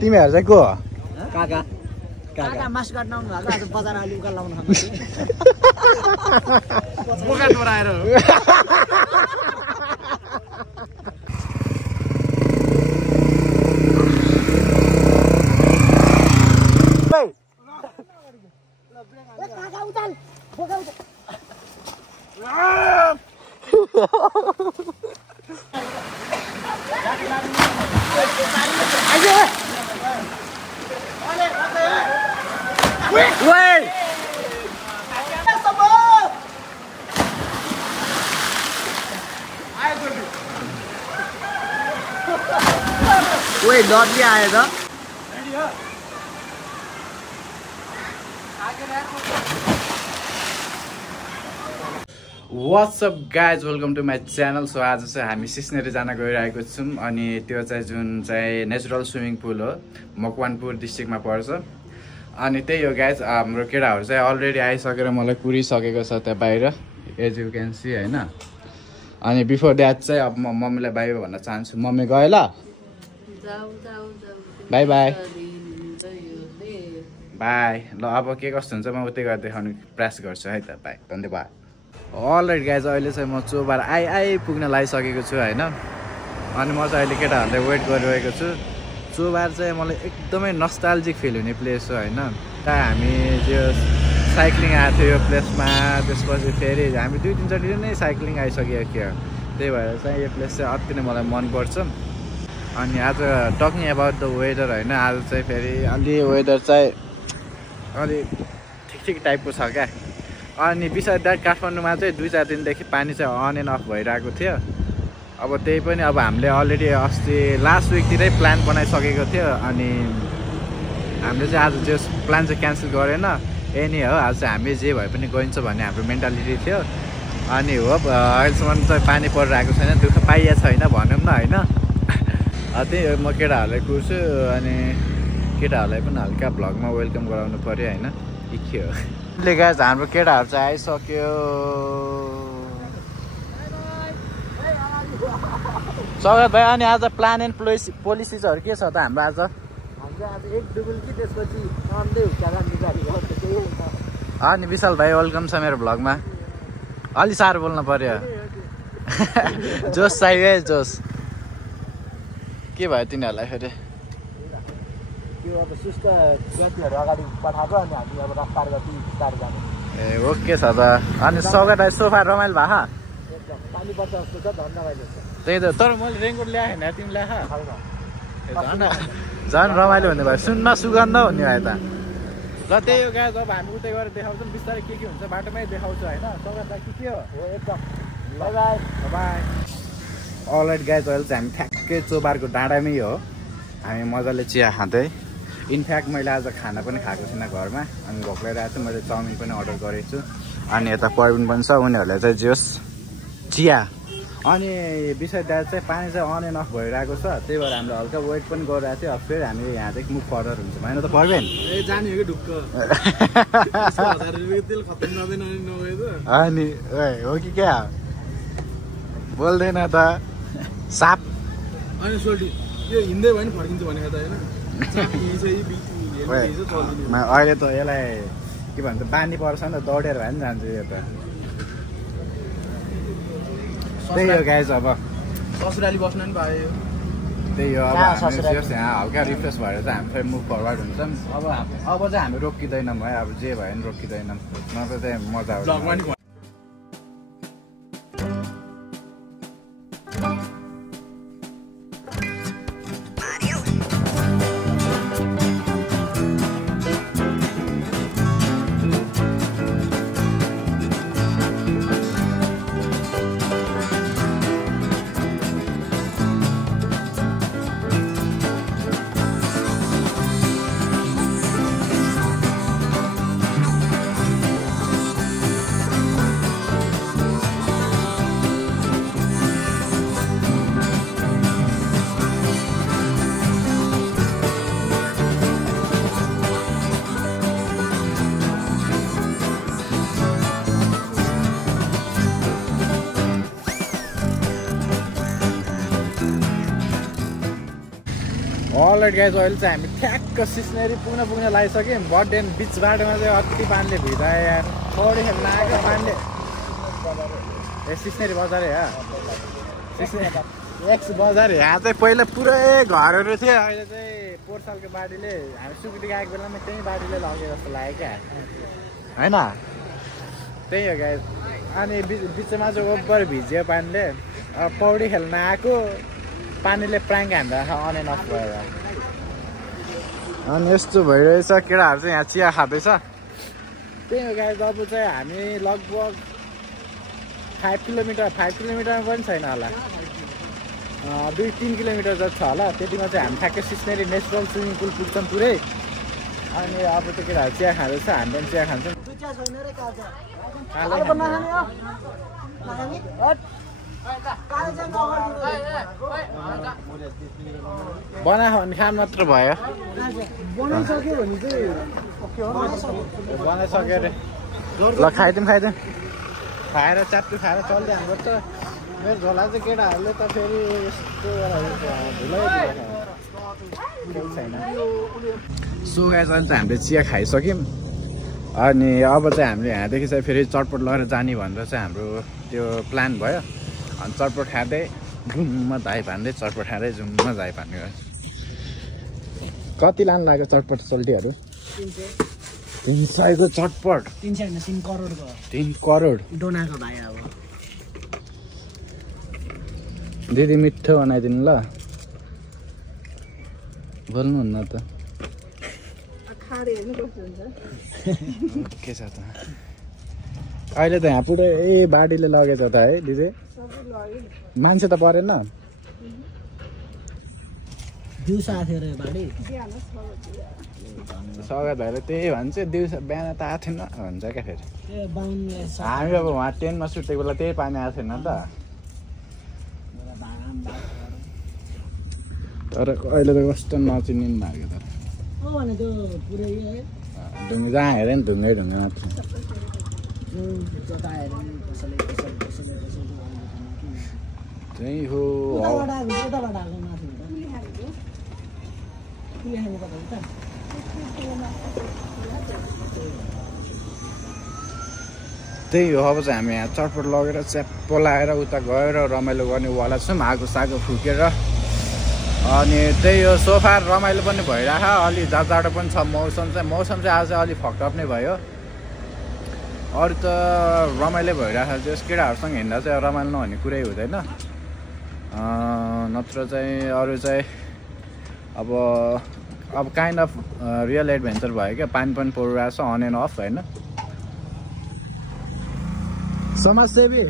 तिमीहरु चाहिँ को हो? काका काका मास काट्न आउनु भएको आज बजार अलि उकाल लाउन खानु बोका डोराएर काका उताल बोका उताल ओए डटली आयो त What's up guys, welcome to my channel. So आज चाहिँ हामी सिस्नेरी जान गइरहेको छौं अनि त्यो चाहिँ जुन चाहिँ नेचुरल स्विमिङ पुल हो मकवानपुर डिस्ट्रिक्टमा पर्छ अनि त्यही हो गाइज हाम्रो केटाहरु चाहिँ अलरेडी आइसकेर मलाई कुरिसकेको छ त्यहाँ बाहिर एज यु क्यान सी हैन अनि बिफोर दैट चाहिँ अब म मम्मीलाई बाइ भन्न चाहन्छु मम्मी गए ल बाइ बाइ बाइ ल अब के कस्तो हुन्छ म उतै गएर देखाउने प्रयास गर्छु है त बाइ धन्यवाद अलराइट गाइज अहिले चाहिँ म चोबार आइपुग्न लागिसकेको छु हैन अनि म चाहिँ अहिले केटाहरुले वेट गरिरहेको छु चोबार चाहिँ मलाई एकदमै नस्टाल्जिक फिल हुने प्लेस हो हैन त्यहाँ हामी जो साइक्लिङ आएको थियो यो प्लेसमा त्यसपछि फेरि हामी दुई तीनचोटि नै साइक्लिङ आइसकेको थियो त्यही भएर चाहिँ यो प्लेस चाहिँ अति नै मलाई मनपर्छ अनि आज टकिङ अबाउट द वेदर हैन आज चाहिँ फेरि अलि वेदर चाहिँ अलि ठिक टाइपको छ क्या अनि बिसाइड द्याट काठमाडौँमा चाहिँ 2-4 दिनदेखि पानी चाहिँ अन एन्ड अफ भइरहेको थियो अब त्यही पनि अब हामीले अलरेडी अस्ति लास्ट विकतिरै प्लान बनाइसकेको थियो अनि हामीले चाहिँ आज जो प्लान चाहिँ क्यान्सल गरेन एनी हो आज चाहिँ हामी जे भए पनि गइन्छ भन्ने हाम्रो मेन्टालिटी थियो अनि हो अहिलेसम्म चाहिँ पानी परिरहेको छैन दुःख पाइया छैन भनौँ न होइन त्यही हो म केटाहरूलाई कुर्छु अनि केटाहरूलाई पनि हल्का भ्लगमा वेलकम गराउनु पर्यो होइन के हो गाइस हाम्रो केटाहरू चाहिँ आइसक्यो स्वागत भाइ अनि आज प्लान एन्ड पोलिसिजहरू के छ त हाम्रो आज एक डुबुल कि त्यसपछि अन्दै हुक्का निकाली अनि विशाल भाइ वेलकम छ मेरो भ्लगमा अलि साह्रो बोल्नु पर्यो जोस चाहियो जोस के भयो तिनीहरूलाई फेरि त्यो अब सुस्त व्यक्तिहरू अगाडि पठाएको अनि हामी अब रफ्तार गति बिस्तारै जाने ए ओके छ त अनि स्वागत भाइ सोफा रमाइलो भा एकदम पानी पर्छ जस्तो छ झन् रमाइलो छ त्यही त तर मैले रेनकोट ल्याएँ होइन तिमी ल्याएँ झन् रमाइलो हुने भयो सुन्न सुगन्ध हुने भयो त ल त्यही हो गाइस अब हामी उतै गएर देखाउँछौँ बिस्तारै के हुन्छ बाटोमै देखाउँछु होइन स्वागतलाई के हो एकदम by by by all right guys अहिले चाहिँ हामी ठ्याक्कै चोबारको डाँडामै हो हामी मजाले चिया खाँदै इनफ्याक्ट मैले आज खाना पनि खाएको छुइनँ घरमा अनि भोक लागिरहेको छु मैले चाउमिन पनि अर्डर गरेको छु अनि यता पर्बिन पनि छ उनीहरूलाई चाहिँ जोस चिया अनि विषय द्याट चाहिँ पानी चाहिँ अन एन्ड अफ भइरहेको छ त्यही भएर हामीले हल्का वेट पनि गरिरहेको थियो अब फेरि हामी यहाँ चाहिँ मुभ फर्दर हुन्छौँ होइन त पर्बिन अनि हो कि क्या बोल्दैन त साप अनि सोल्टी यो हिँड्दै भयो नि फर्किन्छ भनेको त होइन अहिले त यसलाई के भन्छ बानी पर्छ नि त दौडेर भए पनि जान्छु यो त त्यही हो गाइस अब ससुराली बस्न नि पायो त्यही हो अब हामी यहाँ हल्का रिफ्रेस भएर चाहिँ हामी फेरि मुभ फरवर्ड हुन्छौँ अब चाहिँ हामी रोकिँदैनौँ है अब जे भयो नि रोकिँदैनौँ नत्र चाहिँ मजा आउँछ अलराइट गाइज अहिले चाहिँ हामी ठ्याक्क सिस्नेरी पुग्न लागिसक्यौँ बर्डेन बिच बाटोमा चाहिँ अति पानीले भिजायो यार पौडी खेल्न आएको पानीले ए सिस्नेरी बजार या एक्स बजार यहाँ चाहिँ पहिला पुरै घरहरू थियो अहिले चाहिँ पोर्सालको बाटोले हामी सुकुटी आएको बेलामा त्यही बाटोले लग्यो जस्तो लाग्यो क्या होइन त्यही हो गाइज अनि बिचमा चाहिँ ओभर भिज्यो पानीले अब पौडी खेल्न आएको पानीले प्राङ्क हान्दा अन एन्ड अफ भयो अनि यस्तो भइरहेछ केटाहरू चाहिँ यहाँ चिया खाँदैछ त्यही हो गाइज अब चाहिँ हामी लगभग 5 किलोमिटरमा पनि छैन होला 2-3 किलोमिटर जति छ होला त्यतिमा चाहिँ हामी ठ्याक्कै सिस्नेरी नेचुरल स्विमिङ पुल पुग्छौँ पुरै अनि अब त्यो केटाहरू चिया खाँदैछ हामी पनि चिया खान्छौँ बनायो भने खान मात्र भयो बनाइसक्यो भने चाहिँ बनाइसक्यो अरे ल खाइदिउँ खाएर च्याप्टु खाएर चल्दै हाम्रो त मेरो झोला चाहिँ केटाहरूले त फेरि यस्तो छैन सो गाइस अहिले चाहिँ हामीले चिया खाइसक्यौँ अनि अब चाहिँ हामीले यहाँदेखि चाहिँ फेरि चटपट लगेर जाने भनेर चाहिँ हाम्रो त्यो प्लान भयो अनि चटपट खाँदै झुम्म धाइ भान्दै चटपट खाँदै झुम्म धाइ भान्ने कति लानु लाग्यो चटपट चल्टीहरू 300 को चटपट 3 करोडको 3 करोड डोनाको भाइ अब दिदी मिठो बनाइदिनु ल बोल्नुहुन्न त के छ त अहिले त यहाँ पुरै बाढीले लगेछ त है दिदी मान्छे त परेन दिउँसो आएको थियो बाढी सगात भएर त्यही भन्छ दिउँसो बिहान त आएको थिएन भन्छ क्या फेरि हामी अब उहाँ ट्रेनमा सुतेको बेला त्यही पानी आएको थिएन त तर अहिले त कस्तो नचिन्ने भएको त ढुङ्गे जहाँ हेऱ्यो नि ढुङ्गे मात्र त्यही हो त्यही हो अब चाहिँ हामी यहाँ चटपट लगेर च्याप्पो लगाएर उता गएर रमाइलो गर्नेवाला छौँ आगो सागो फुकेर अनि त्यही हो सोफा रमाइलो पनि भइरहेछ अलि जाडो पनि छ मौसम चाहिँ आज चाहिँ अलिक फकअप नै भयो अरू त रमाइलो भइरहेछ त्यस केटाहरूसँग हिँड्दा चाहिँ रमाइलो नहुने कुरै हुँदैन नत्र चाहिँ अरू चाहिँ अब काइन्ड अफ रियल एडभेन्चर भयो क्या पानी पनि परिरहेछ अन एन्ड अफ होइन समाजसेवी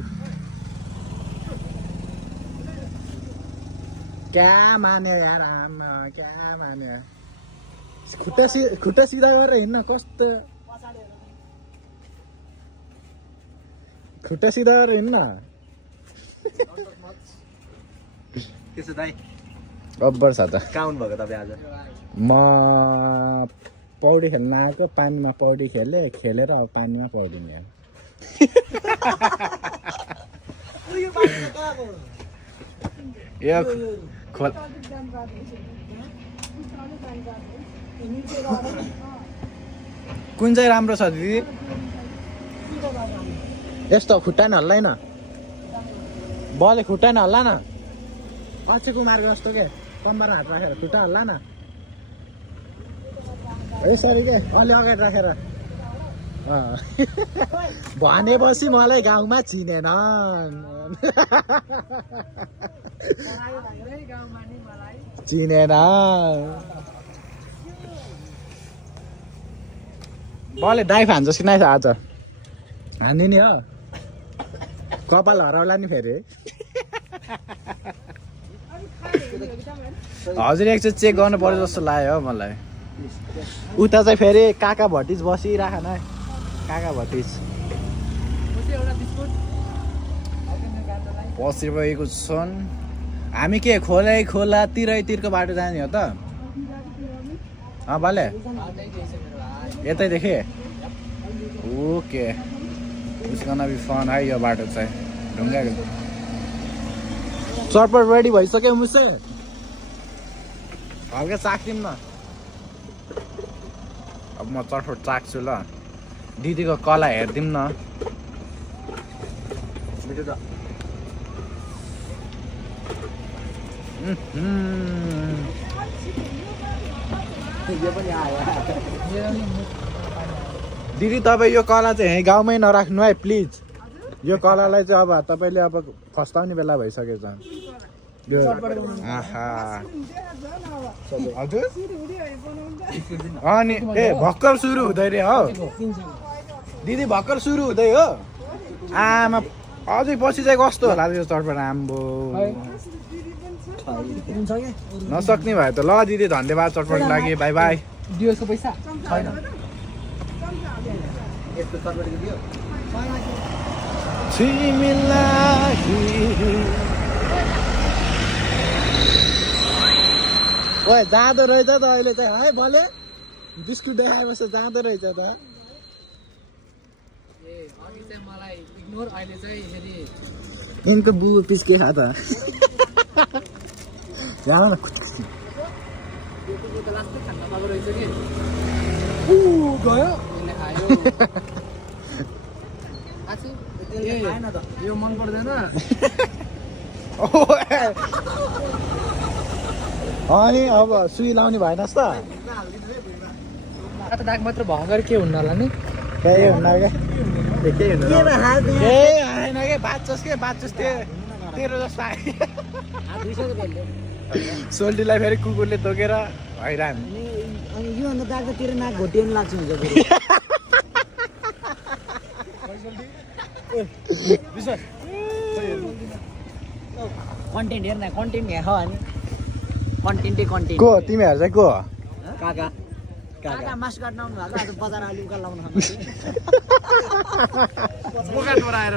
क्या मान्यो यार आमा क्या मान्यो खुट्टा सिधा गरेर हिँड्न कस्तो खुट्टा सिधा गरेर हिँड्न के छ दाइ अब्बर छ त काउन्ट भएको तपाईँ आज म पौडी खेल्न आएको पानीमा पौडी खेलेर अब पानीमा पौडिने यो खोल कुन चाहिँ राम्रो छ दिदी यस्तो खुट्टा नि हल्लाइन बलले खुट्टा नि हल्ला न अक्षय कुमारको जस्तो के कम्मरमा हात राखेर खुट्टा हल्ला न यसरी के अलि अगाडि राखेर भनेपछि मलाई गाउँमा चिनेन चिनेन बलले डाइफ हान्छ कि नै आज हान्ने नि हो कपाल हराउला नि फेरि हजुर एकचोटि चेक गर्नु पर्यो जस्तो लाग्यो हो मलाई उता चाहिँ फेरि काका भटिज बसिराख न काका भटिज बसिरहेको छन् हामी के खोला तिरको बाटो जाने हो त भाले यतैदेखि okay it's gonna be fun है यो बाटो चाहिँ ढुङ्गा चटपट रेडी भइसक्यो मुसे हल्का चाख्दिउँ न अब म चटफट चाख्छु ल दिदीको कला हेरिदिउँ न दिदी तपाईँ यो कला चाहिँ यहीँ गाउँमै नराख्नु है प्लिज यो कलालाई चाहिँ अब तपाईँले अब फस्टाउने बेला भइसकेछ हजुर अनि ए भर्खर सुरु हुँदै रे हो दिदी भर्खर सुरु हुँदै हो आमा अझै पछि चाहिँ कस्तो होला त्यो चटपट आम्बो नसक्ने भयो त ल दिदी धन्यवाद चटपट लागि बाई बाई दियोको पैसा छैन ओए जाँदो रहेछ त अहिले चाहिँ है भले बिस्कुट देखाएपछि जाँदो रहेछ त यिनको बुबु पिस्के खा त जान न गयो यो मन पर्दैन अनि अब सुई लाउने भएनस् त दाग मात्र भगर के हुन्न होला नि केही हुन्न केही आएन के बाँच्छस् तेरो जस्तो आयो सोल्टीलाई फेरि कुकुरले तोकेर हैरान योभन्दा दाग त तेरो नाक घोटिनु लाग्छ हुन्छ कन्टेन्ट हेर्न कन्टेन्ट हेर अनि कन्टेन्टै कन्टेन्ट को तिमीहरू चाहिँ को काका काका मास काट्न आउनु भएको आज बजार अलि उकाल लाउनु बोका डोराएर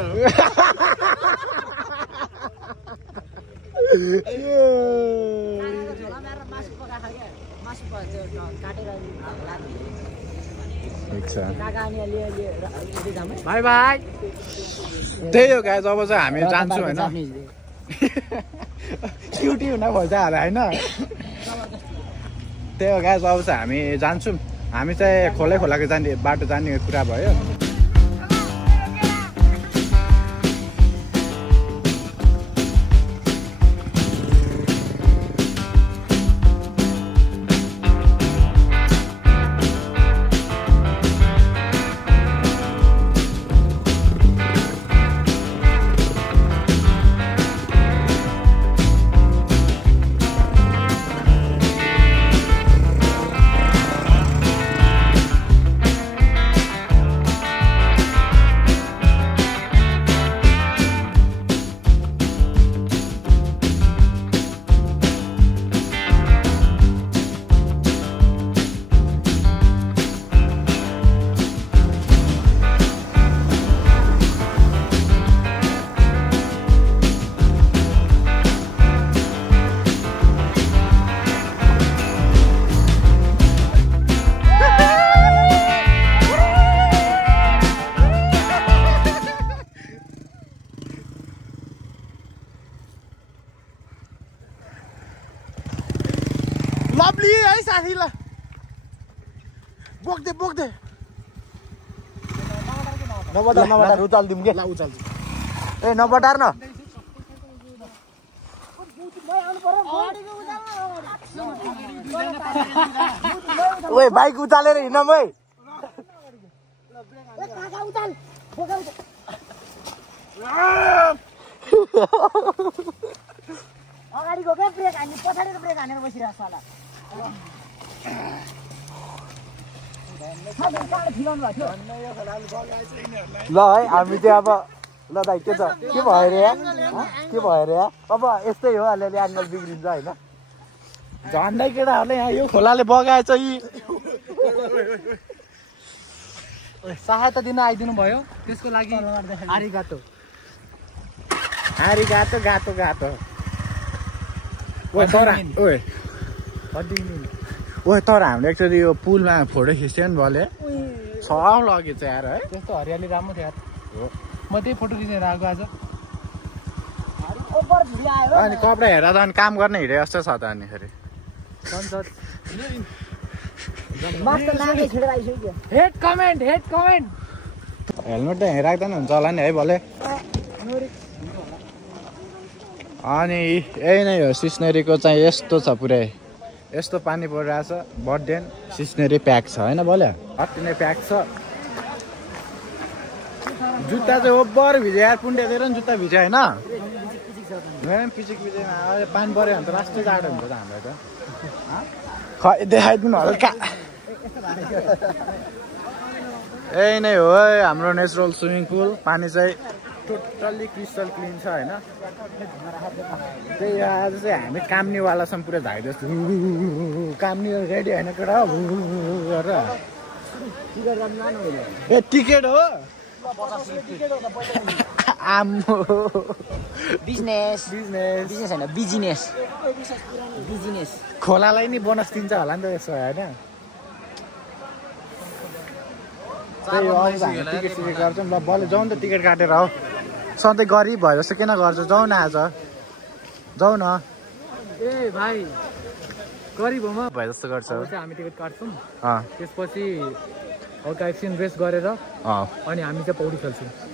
बाई बाई त्यही हो गाइज अब चाहिँ हामी जान्छौँ होइन क्युटी हुन खोज्छ होला होइन त्यही हो गाइज अब चाहिँ हामी जान्छौँ हामी चाहिँ खोलाको जाने बाटो जाने कुरा भयो लभली है साथी ल बोक्दे नबटार उचाल दिउँ के ए नबटार न ओए बाइक उचालेर हिँडम है अगाडिको के ब्रेक हान्ने पछाडिको ब्रेक हानेर बसिरहेको छ होला ल है हामी चाहिँ अब ल दाइ के छ के भयो रे अब यस्तै हो अलिअलि एङ्गल बिग्रिन्छ होइन झन्डै केटाहरूले यहाँ यो खोलाले बगाएछ यी सहायता दिन आइदिनु भयो त्यसको लागि गातो ओए तर हाम्रो एक्चुअली यो पुलमा फोटो खिच्यो नि भले छ लगे चाहिँ यार है त्यस्तो हरियाली राम्रो थियो यार हो म त्यही फोटो खिचेर आएको आज अनि कपडा हेर्दा त अनि काम गर्न हिँडे जस्तो छ त अनि फेरि हेड कमेन्ट हेलमेट त राख्दैन हुन्छ होला नि है भले अनि यही नै हो सिस्नेरीको चाहिँ यस्तो छ पुरै यस्तो पानी परिरहेछ बर्डेन सिस्नेरी प्याक छ होइन भले अति नै प्याक छ जुत्ता चाहिँ ओभर भिज्यो यार पुण्डेतिर नि जुत्ता भिज्यो होइन मेरो पनि पिचिक पिचिक पानी पऱ्यो भने त लास्टै जाडो हुन्छ त हाम्रो त खै देखाइदिनु हल्का यही नै हो है हाम्रो नेचुरल स्विमिङ पुल पानी चाहिँ टोटल्ली क्रिस्टल क्लिन छ होइन त्यही आज चाहिँ हामी काम्नीवालासम्म पुरै झाइदिएको काम्नी रेडी होइन केटा गरेर ए टिकट हो आम्मो बिजनेस होइन बिजनेस खोलालाई नि बोनस दिन्छ होला नि त यसो होइन त्यही हो हामी टिकट सिकेट गर्छौँ ल बले जाउँ त टिकट काटेर हो सधैँ गरिब भयो जस्तो किन गर्छ जाउँ न आज जाउँ न ए भाइ गरिब हो भयो जस्तो गर्छ हामी टिकट काट्छौँ अँ त्यसपछि हल्का एकछिन रेस्ट गरेर अनि हामी चाहिँ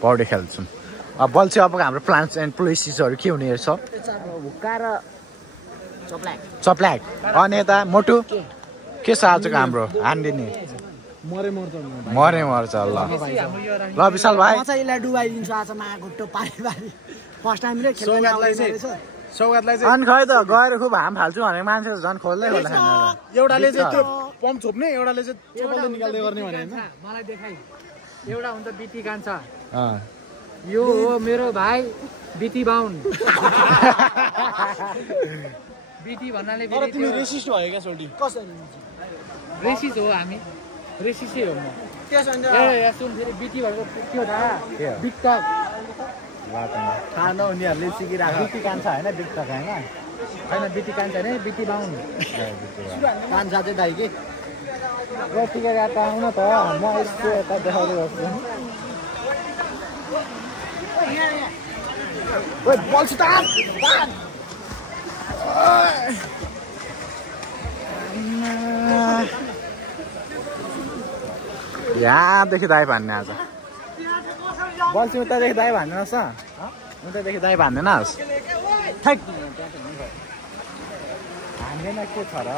पौडी खेल्छौँ अब बल चाहिँ अब हाम्रो प्लान्स एन्ड प्लेसिसहरू के हुने रहेछ हुक्का र चप्ल्याक अनि यता मोटु के छ आजको हाम्रो हान्दिने मरे मर्छ ल ल विशाल भाइ डुबाइदिन्छु आज घुट्टो पारी फर्स्ट टाइमले सौगातलाई चाहिँ अनि खै त गएर खुब हाम फाल्छु भनेको मान्छे झन् खोल्दै होला एउटाले चाहिँ त्यो पम्प छोप्ने एउटाले चाहिँ चोपलले निकाल्दै गर्ने भने हैन मलाई देखाइ एउटा हुन्छ बिटी कान्छा यो हो मेरो भाइ बिटी बाहुन बिटी भन्नाले तर तिमी रेसिस्ट भयो क्या सोल्टी कसरी रेसिस्ट हो हामी रेसिस्टै हो म ए सुन फेरि बिटी भनेको के हो थाहा बिक्का थाहा नहुनेहरूले सिकिरहेको बिटी कान्छा होइन बिक्का होइन होइन बिटी कान्छा होइन बिटी बाहुन कान्छा चाहिँ दाइ के टिकट यता आउन त म यस्तो यता देखाउँदै गर्छु यहाँदेखि दाइ भान्ने आज बल्छी उतादेखि दाइ भान्नुहोस् न उतादेखि दाइ भान्दैनस् हान्दैन के छ र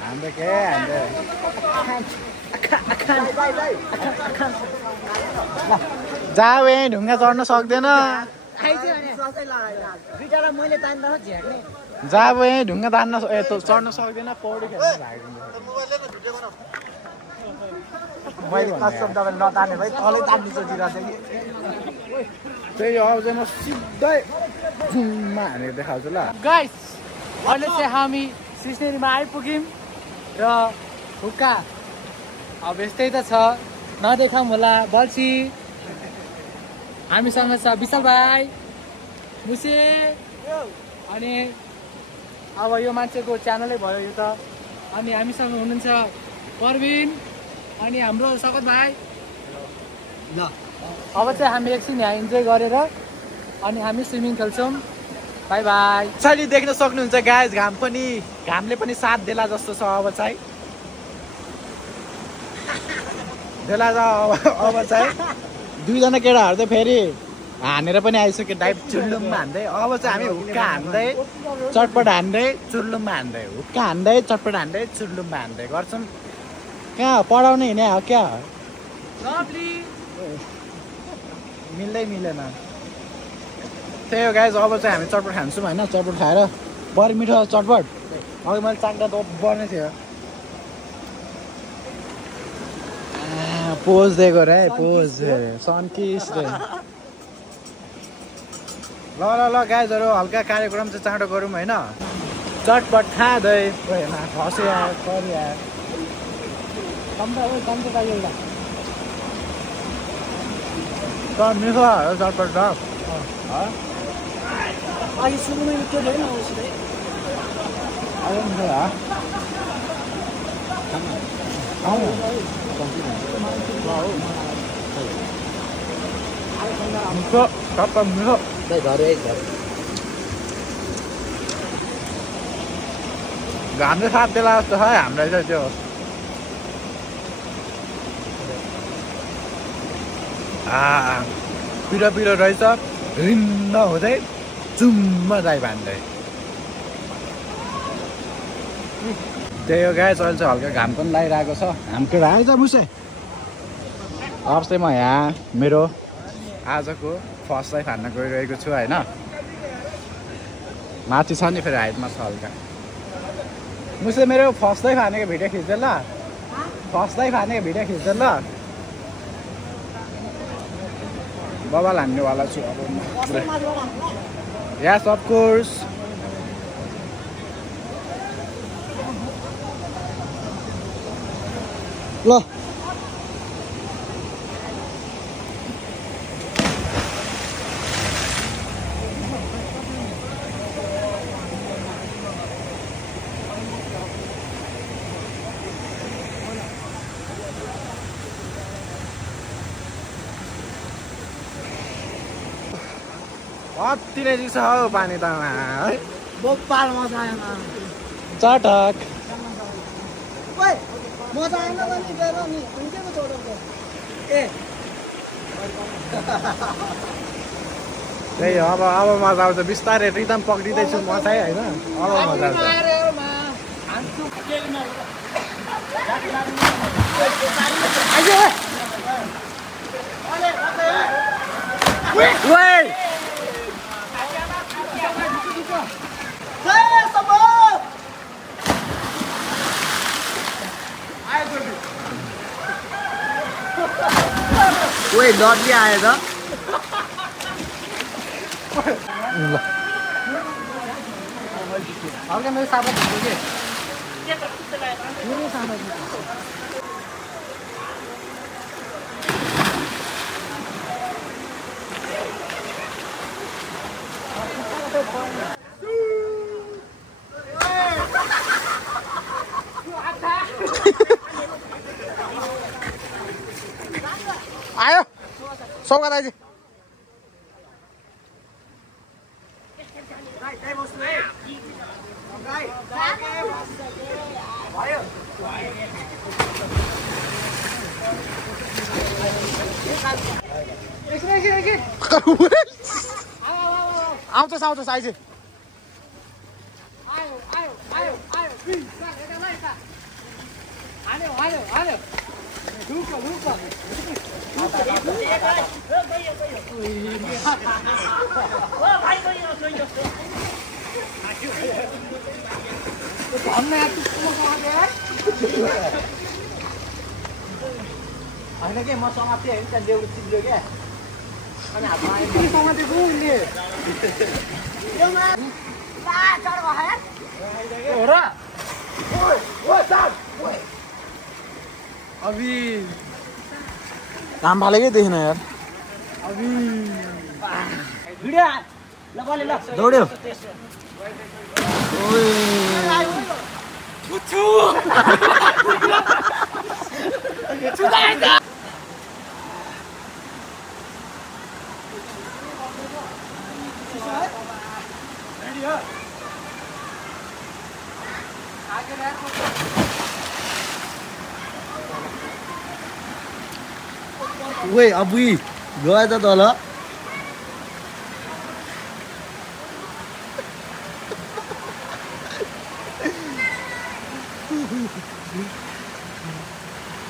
हाम्रो के जाऊ यहीँ ढुङ्गा चढ्न सक्दैन जाऊ यहीँ ढुङ्गा तान्न चढ्न सक्दैन पौडी खेल्न मैले कसम तपाईँले नतार्ने भाइ तलै तान्नु सोचिरहेको थिएँ त्यही हो अब चाहिँ म सिधै जुममा हानेर देखाउँछु ल गाइस अहिले चाहिँ हामी सिस्नेरीमा आइपुग्यौँ र हुक्का अब यस्तै त छ नदेखाउँ होला बल्छी हामीसँग छ विशाल भाइ मुसे अनि अब यो मान्छेको च्यानलै भयो यो त अनि हामीसँग हुनुहुन्छ परविन अनि हाम्रो सकत भाइ ल अब चाहिँ हामी एकछिन यहाँ इन्जोय गरेर अनि हामी स्विमिङ खेल्छौँ बाई बाई पछाडि देख्न सक्नुहुन्छ गाइस घामले पनि साथ देला जस्तो छ अब चाहिँ देला अब चाहिँ दुईजना केटाहरू चाहिँ फेरि हानेर पनि आइसक्यो डाइभ चुर्लुममा हान्दै अब चाहिँ हामी हुक्का हान्दै चटपट हान्दै चुर्लुममा हान्दै हुक्का हान्दै चटपट हान्दै चुर्लुममा हान्दै गर्छौँ कहाँ पढाउने हिँडे हो क्या मिल्दै मिलेन त्यही हो गाइस अब चाहिँ हामी चटपट खान्छौँ होइन चटपट खाएर बढी मिठो चटपट अघि मैले चाख्दा त बढ्ने थियो पोज दिएको रे पोज सन्किस रे ल गाइजहरू हल्का कार्यक्रम चाहिँ चाँडो गरौँ होइन चटपट खाँदै खस्यो करिया मिठो चटपट छ अहिले सुरुमै त्यो छैन मिठो टप्प मिठो घामले साथ देला जस्तो छ हामीलाई चाहिँ त्यो पिरो पिरो रहेछ रिन्न हुँदै चुम्मा जाई भान्दै त्यही हो गाइस अहिले चाहिँ हल्का घाम पनि लागिरहेको छ हामको आएछ मुसे अब चाहिँ म यहाँ मेरो आजको फर्स्ट लाइफ हान्न गइरहेको छु होइन माथि छ नि फेरि हाइटमा छ हल्का मुसे मेरो फर्स्ट लाइफ हानेको भिडियो खिच्दै ल फर्स्ट लाइफ हानेको भिडियो खिच्दै ल बबाल हान्नेवाला छु अब यस अफ कोर्स ल कति नै छ हौ पानी त है बोपाल मजा आएन चटक ओए मजा आएन नि गएर नि उनकेको छोडेको ए त्यही हो अब मजा आउँछ बिस्तारै रिदम पक्रिँदैछु म चाहिँ होइन अब मजा आउँछ ओए डटली आएछ हल्का मेरो सापट हुन्छ कि आयो सौगा दाइजी आउँछ आइज होइन के म समात्थेँ होइन त्यहाँ देउडी चिप्ल्यो क्या अनि हातमा समातेको उसले हो र अभी काम भालेकै देखिन यार दौड्यो ओए अबुई गयो त तल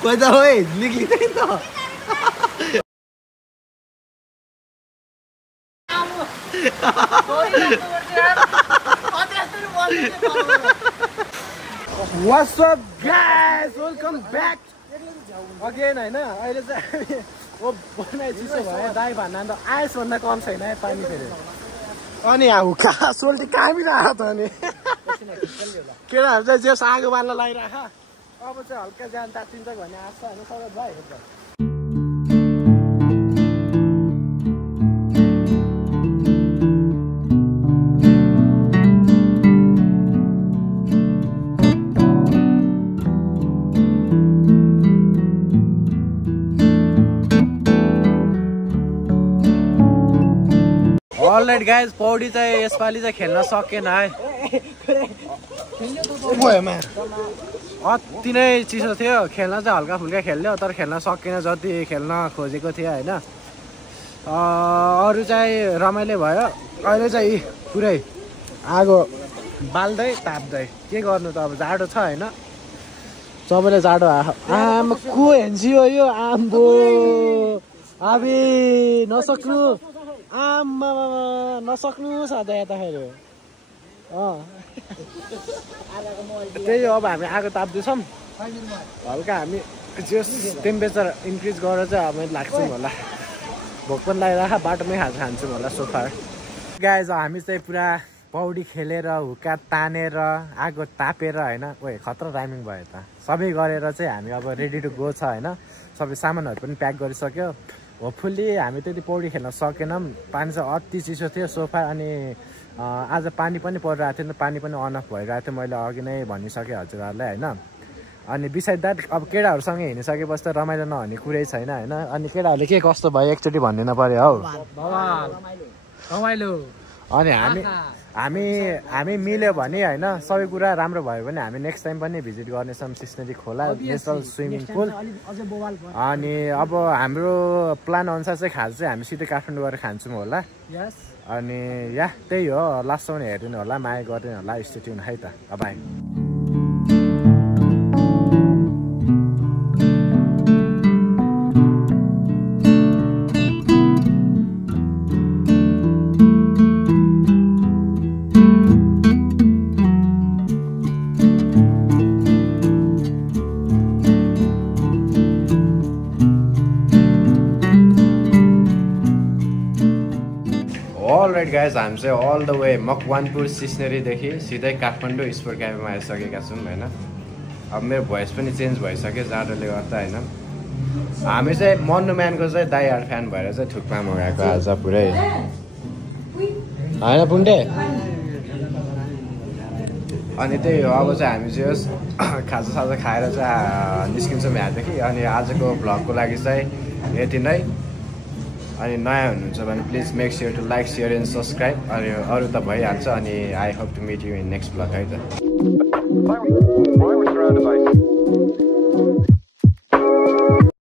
कोही त ओए निक्लिँदैन त What's up guys? Welcome back again होइन अहिले चाहिँ बनाइ चिसो भयो दाइ भन्दा त आइसभन्दा कम छैन पानी फेरि अनि हुक्का सोल्टी कामिरहेको त अनि केटाहरू चाहिँ जे सागो बाल्न लगाइराख अब चाहिँ हल्का ज्यान तातिन्छ भन्ने आशा होइन सबै भयो अलराइट गाइज पौडी चाहिँ यसपालि चाहिँ खेल्न सकेन है अति नै चिसो थियो खेल्न चाहिँ हल्का फुल्का खेल्यो तर खेल्न सकेन जति खेल्न खोजेको थियो होइन अरू चाहिँ रमाइलो भयो अहिले चाहिँ पुरै आगो बाल्दै ताप्दै के गर्नु त अब जाडो छ होइन सबैले जाडो आम को हेन्सियो यो आम्बो अबे नसक्नु आम्मा नसक्नु सधैँ यताखेरि त्यही हो अब हामी आगो ताप्दैछौँ हल्का हामी जस टेम्परेचर इन्क्रिज गरेर चाहिँ अब लाग्छौँ होला भोक पनि लागिरहेको बाटोमै खान्छौँ होला सोफा गाइज हामी चाहिँ पुरा पौडी खेलेर हुक्का तानेर आगो तापेर होइन ओए खतरा राइमिङ भयो त सबै गरेर चाहिँ हामी अब रेडी टु गो छ होइन सबै सामानहरू पनि प्याक गरिसक्यो होपफुल्ली हामी त्यति पौडी खेल्न सकेनौँ पानी चाहिँ अति चिसो थियो सोफा अनि आज पानी पनि परिरहेको थियो पानी पनि अन अफ भइरहेको थियो मैले अघि नै भनिसकेँ हजुरहरूलाई होइन अनि बिसाइड द्याट अब केटाहरूसँग हिँडिसकेपछि त रमाइलो नहुने कुरै छैन होइन अनि केटाहरूले के कस्तो भयो एकचोटि भनिदिनु पर्यो हौ रमाइलो अनि हामी मिल्यो भने होइन सबै कुरा राम्रो भयो भने हामी नेक्स्ट टाइम पनि भिजिट गर्नेछौँ सिस्नेरी खोला नेसनल स्विमिङ पुल अनि अब हाम्रो प्लान अनुसार चाहिँ खाजा चाहिँ हामी सिधै काठमाडौँ गएर खान्छौँ होला अनि त्यही हो लास्टसम्म हेरिदिनु होला माया गरिदिनु होला स्टे ट्युन है त बाई अलराइट गाइज हामी चाहिँ अल द वे मकवानपुर सिस्नेरीदेखि सिधै काठमाडौँ स्पोर्ट क्याफेमा आइसकेका छौँ होइन अब मेरो भोइस पनि चेन्ज भइसक्यो जाडोले गर्दा होइन हामी चाहिँ मन्नु म्यानको चाहिँ दाई हार्ड फ्यान भएर चाहिँ थुक्पा मगाएको आज पुरै होइन पुण्डे अनि त्यही हो अब चाहिँ हामी चाहिँ खाजासाजा खाएर चाहिँ निस्किन्छौँ यहाँदेखि अनि आजको भ्लगको लागि चाहिँ यति नै अनि नयाँ हुनुहुन्छ भने please make sure to like share and subscribe अनि अरू त भइहाल्छ अनि I hope to meet you in next vlog है त